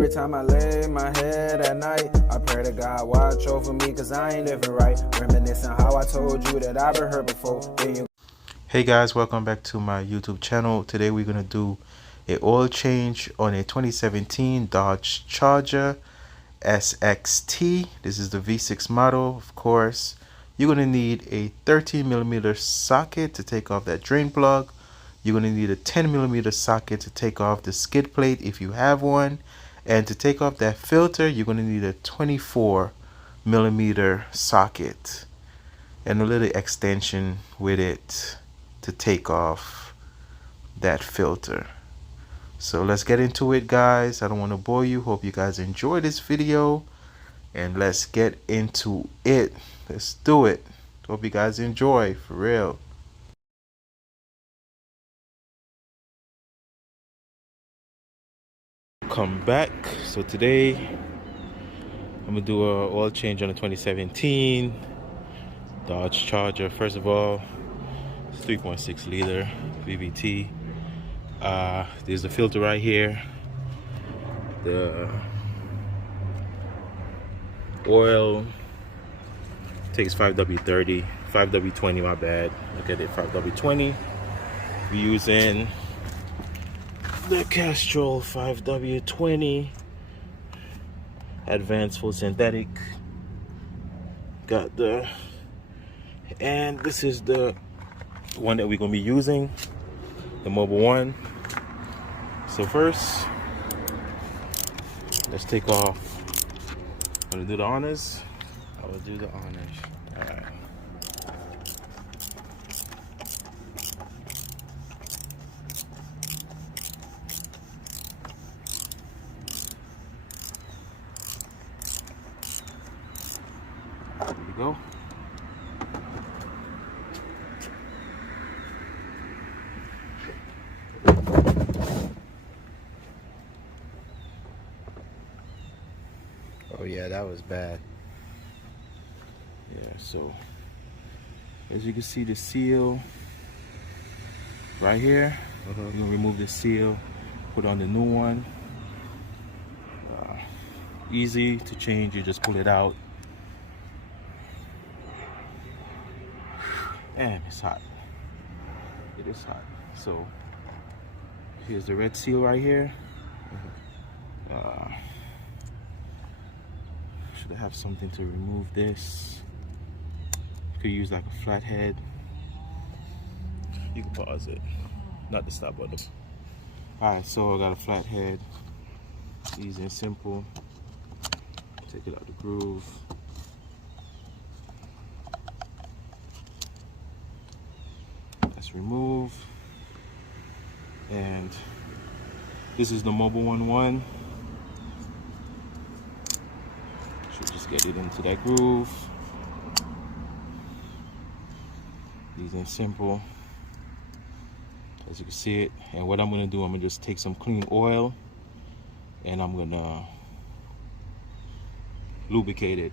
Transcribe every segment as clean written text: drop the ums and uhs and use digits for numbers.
Every time I lay my head at night, I pray to God watch over me, cause I ain't living right. Reminiscing how I told you that I've been hurt before. Hey guys, welcome back to my YouTube channel. Today we're gonna do an oil change on a 2017 Dodge Charger SXT. This is the V6 model. Of course, you're gonna need a 13mm socket to take off that drain plug. You're gonna need a 10mm socket to take off the skid plate if you have one, and to take off that filter you're gonna need a 24mm socket and a little extension with it to take off that filter. So let's get into it, guys. I don't want to bore you. Hope you guys enjoy this video, and let's get into it. Let's do it. Hope you guys enjoy, for real. Come back. So today I'm gonna do a oil change on a 2017 Dodge Charger. First of all, it's 3.6 liter VVT. There's a filter right here. The oil takes 5W30, 5W20, my bad. Look at it, 5W20. We're using the Castrol 5W20 Advanced Full Synthetic. Got the, and this is the one that we're gonna be using, the mobile one. So first, let's take off. I'm gonna do the honors. I will do the honors. All right. There we go. Oh yeah, that was bad. Yeah, so as you can see, the seal right here. You're gonna remove the seal, put on the new one. Easy to change, you just pull it out. And it's hot. It is hot. So here's the red seal right here. Should have something to remove this. You could use like a flathead. You can pause it, not the stop button. Alright, so I got a flathead. Easy and simple. Take it out the groove. Let's remove. And this is the mobile one. Should just get it into that groove. Easy and simple, as you can see it. And what I'm gonna do, I'm gonna just take some clean oil and I'm gonna lubricate it.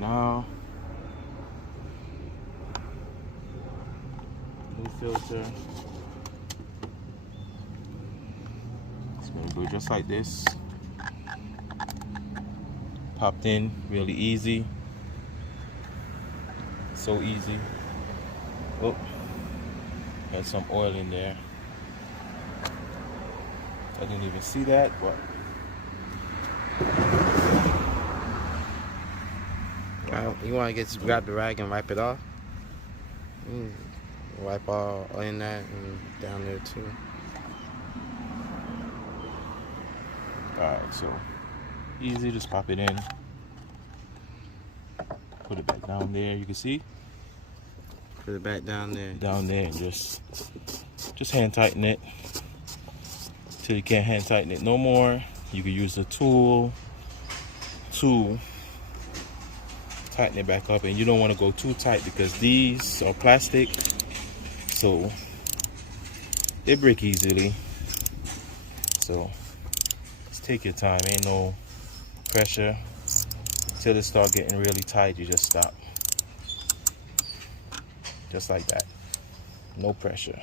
Now, new filter. It's gonna do it just like this. Popped in, really easy. So easy. Oh, got some oil in there. I didn't even see that, but You want to grab the rag and wipe it off? Wipe all in that and down there too. alright, so easy, just pop it in. Put it back down there, you can see. Put it back down there. Down there, and just hand tighten it till you can't hand tighten it no more. You can use the tool to tighten it back up, and you don't want to go too tight because these are plastic, so they break easily. So just take your time, ain't no pressure. Till it start getting really tight, you just stop. Just like that. No pressure.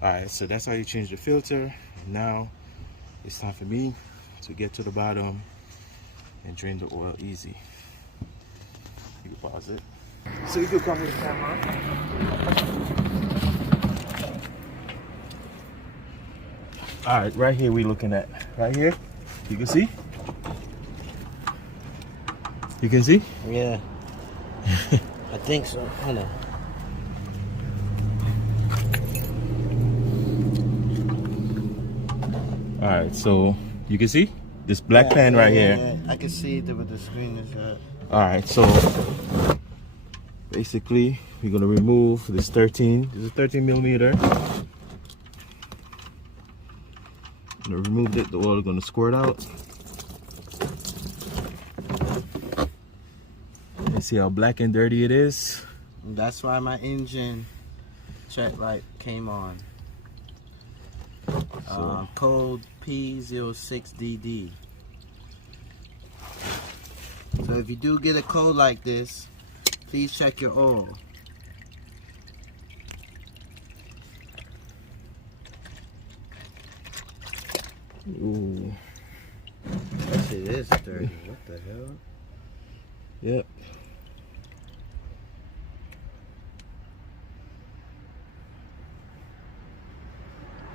Alright, so that's how you change the filter. Now it's time for me to get to the bottom and drain the oil easy. You can pause it. So you can come with the camera. Alright, right here we're looking at. Right here, you can see? You can see? Yeah. I think so. Hold on. Alright, so you can see this black pan right here. Yeah. I can see what the screen is at. Alright, so basically we're gonna remove this 13. This is 13 millimeter. Gonna remove it, the oil is gonna squirt out. You see how black and dirty it is? That's why my engine check light came on. Code P06DD. So if you do get a code like this, please check your oil. Ooh. That shit is dirty. What the hell? Yep.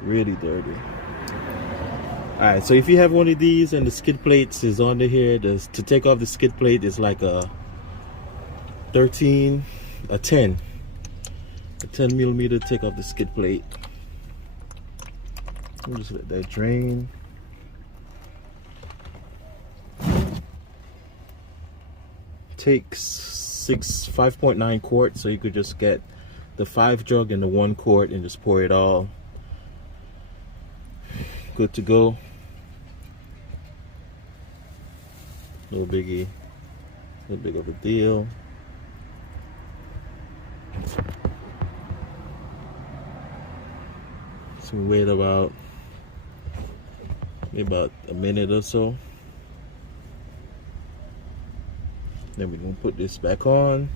Really dirty. Alright, so if you have one of these and the skid plates is under here, to take off the skid plate is like a 10 millimeter take off the skid plate. We'll just let that drain. Takes 5.9 quarts, so you could just get the 5 jug and the 1 quart and just pour it all. Good to go. No biggie, no big of a deal. So we wait about maybe about a minute or so. Then we're gonna put this back on.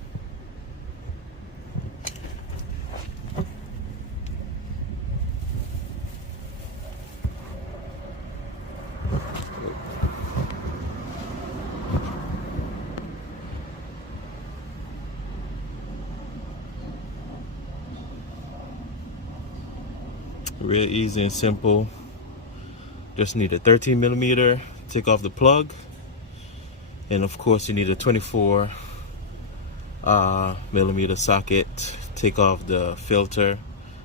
Real easy and simple. Just need a 13 millimeter, take off the plug, and of course you need a 24 millimeter socket, take off the filter,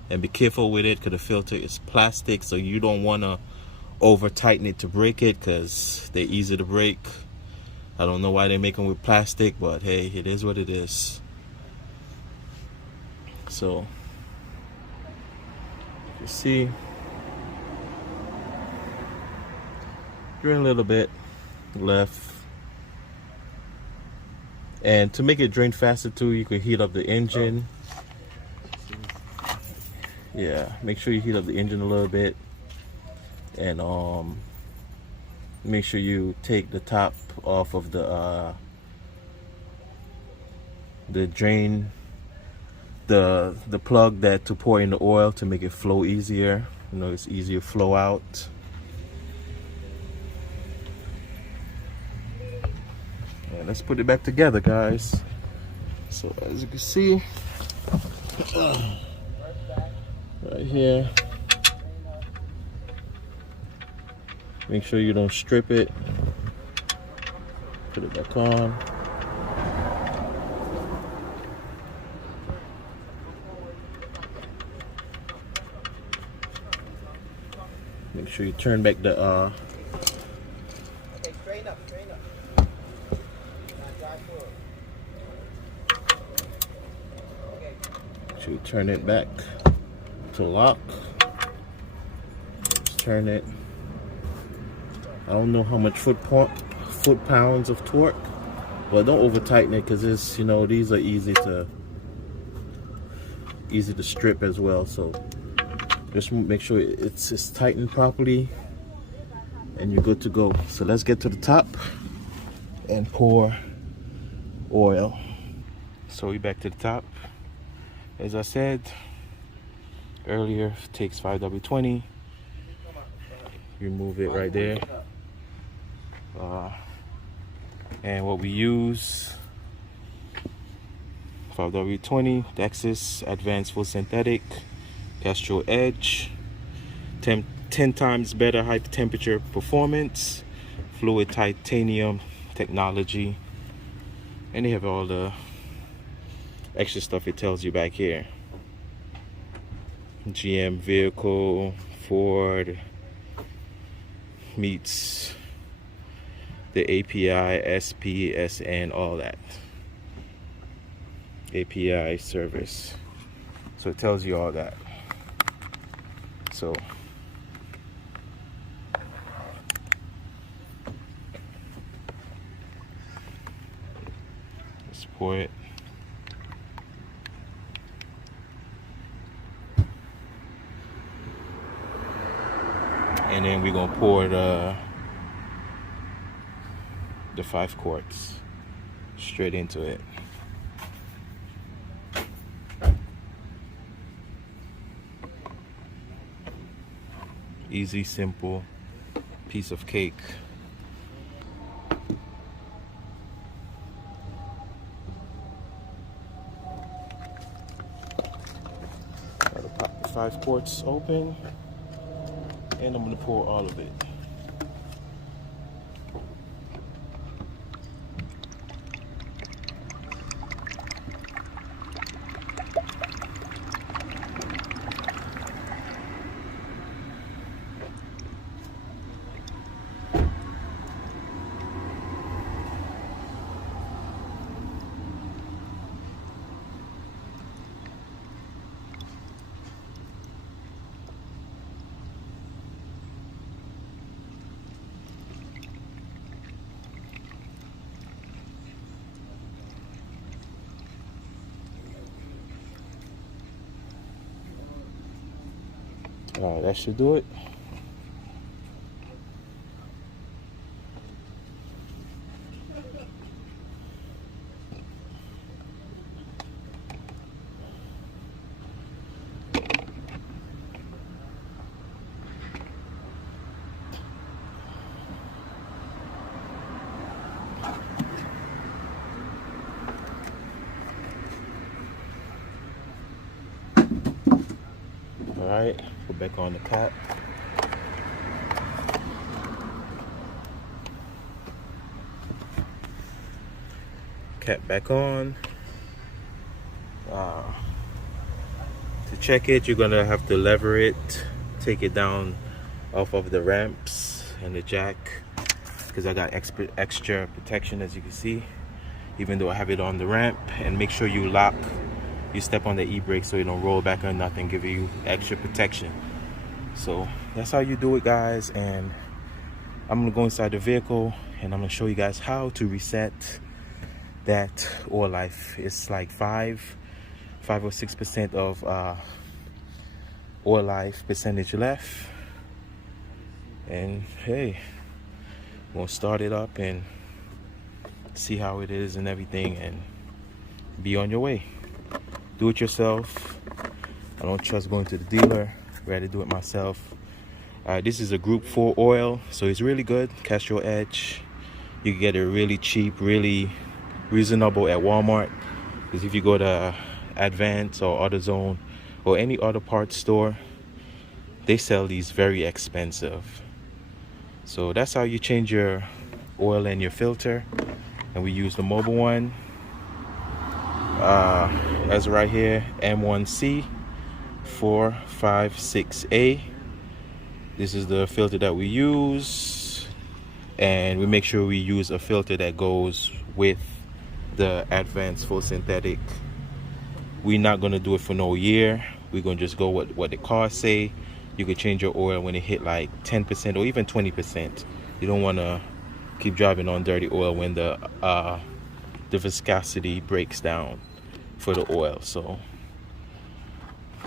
and be careful with it because the filter is plastic, so you don't want to over tighten it to break it because they're easy to break. I don't know why they make them with plastic, but hey, it is what it is. So you see, drain a little bit left, and to make it drain faster too, you could heat up the engine. Yeah, make sure you heat up the engine a little bit, and make sure you take the top off of the drain, the plug that to pour in the oil to make it flow easier. You know, it's easier flow out. And let's put it back together, guys. So as you can see, right here, make sure you don't strip it. Put it back on. Make sure you turn back the Okay, straighten up, straighten up. make sure you turn it back to lock. Just turn it. I don't know how much foot-pounds of torque, but don't over tighten it because it's, you know, these are easy to strip as well. So Just make sure it's tightened properly and you're good to go. So let's get to the top and pour oil. So we back to the top. As I said earlier, takes 5W20. Remove it right there. And what we use, 5W20, Dexis Advanced Full Synthetic, Castrol Edge, 10 times better high temperature performance, fluid titanium technology, and they have all the extra stuff it tells you back here. GM vehicle, Ford meets the API, SP, SN, all that. API service. So it tells you all that. So let's pour it. And then we're gonna pour the 5 quarts straight into it. Easy, simple, piece of cake. Gotta pop the 5 quarts open, and I'm gonna pour all of it. That should do it. All right, put back on the cap. Cap back on. To check it, you're gonna have to lever it, take it down off of the ramps and the jack, because I got extra protection, as you can see, even though I have it on the ramp. And make sure you lock, you step on the e-brake so you don't roll back or nothing, give you extra protection. So that's how you do it, guys. And I'm gonna go inside the vehicle and I'm gonna show you guys how to reset that oil life. It's like 5 or 6% of oil life percentage left. And hey, we're gonna start it up and see how it is and everything, and be on your way. Do it yourself. I don't trust going to the dealer, rather do it myself. This is a Group 4 oil, so it's really good. Castrol Edge. You can get it really cheap, really reasonable at Walmart. Because if you go to Advance or AutoZone or any auto parts store, they sell these very expensive. So that's how you change your oil and your filter. And we use the mobile one. That's right here, M1C 456A. This is the filter that we use, and we make sure we use a filter that goes with the Advanced Full Synthetic. We're not gonna do it for no year. We're gonna just go with what the cars say. You could change your oil when it hit like 10% or even 20%. You don't wanna keep driving on dirty oil when the viscosity breaks down for the oil. So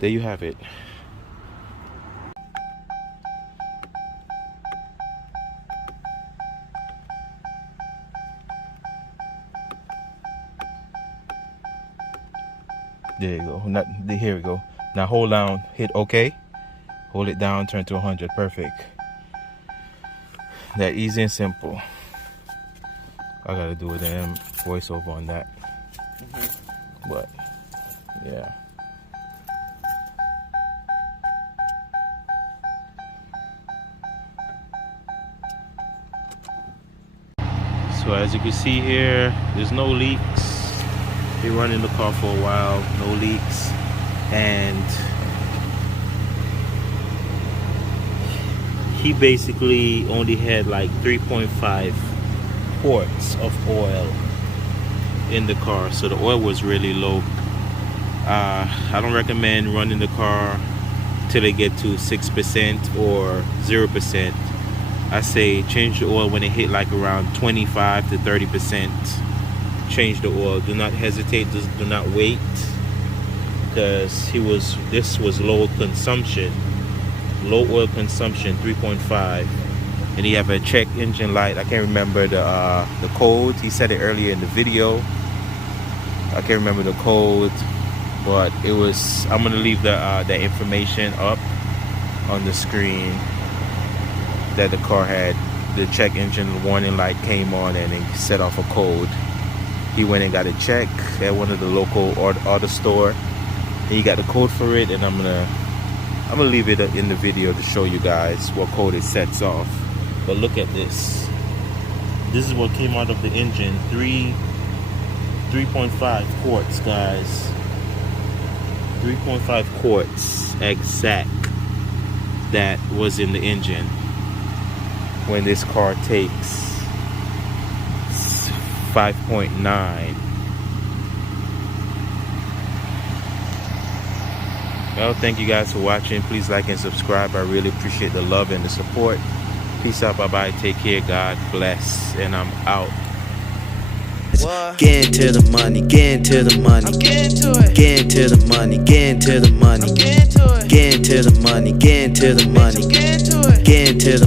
there you have it. There you go. Not here we go. Now hold down, hit OK. Hold it down, turn to 100. Perfect. That easy and simple. I gotta do a damn voiceover on that. But yeah. So as you can see here, there's no leaks. Been running the car for a while, no leaks. And he basically only had like 3.5 quarts of oil in the car, so the oil was really low. I don't recommend running the car till they get to 6% or 0%. I say change the oil when it hit like around 25 to 30%. Change the oil. Do not hesitate. Do not wait, because this was low consumption, low oil consumption, 3.5. And he have a check engine light. I can't remember the code. He said it earlier in the video. I can't remember the code, but it was. I'm gonna leave the information up on the screen. That the car had the check engine warning light came on and it set off a code. He went and got a check at one of the local auto store. And he got the code for it, and I'm gonna leave it in the video to show you guys what code it sets off. But look at this. This is what came out of the engine. 3.5 quarts, guys. 3.5 quarts exact that was in the engine when this car takes 5.9. Well, thank you guys for watching. Please like and subscribe. I really appreciate the love and the support. Peace out, bye bye, take care, God bless, and I'm out. Get into the money, get into the money, get into it. Get into the money, get into the money, get into it. Get into the money, get into the money, get into it. Get into the